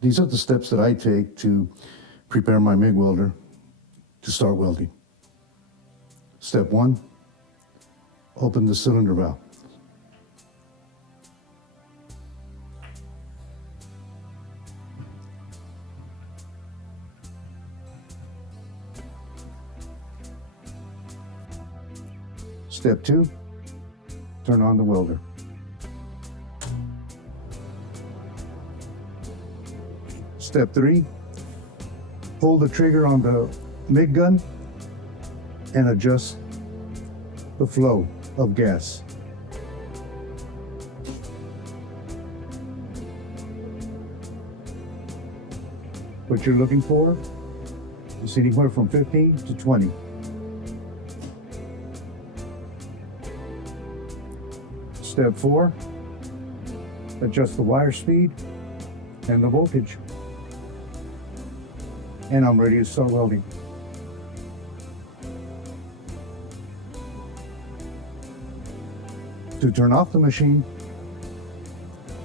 These are the steps that I take to prepare my MIG welder to start welding. Step 1, open the cylinder valve. Step 2, turn on the welder. Step 3, pull the trigger on the MIG gun and adjust the flow of gas. What you're looking for is anywhere from 15 to 20. Step 4, adjust the wire speed and the voltage. And I'm ready to start welding. To turn off the machine,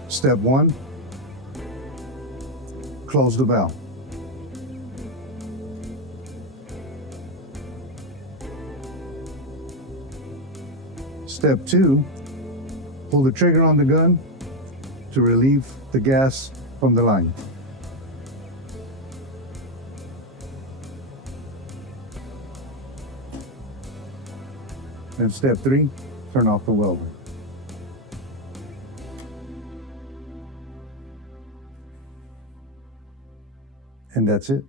step 1, close the valve. Step 2, pull the trigger on the gun to relieve the gas from the line. And step 3, turn off the welder. And that's it.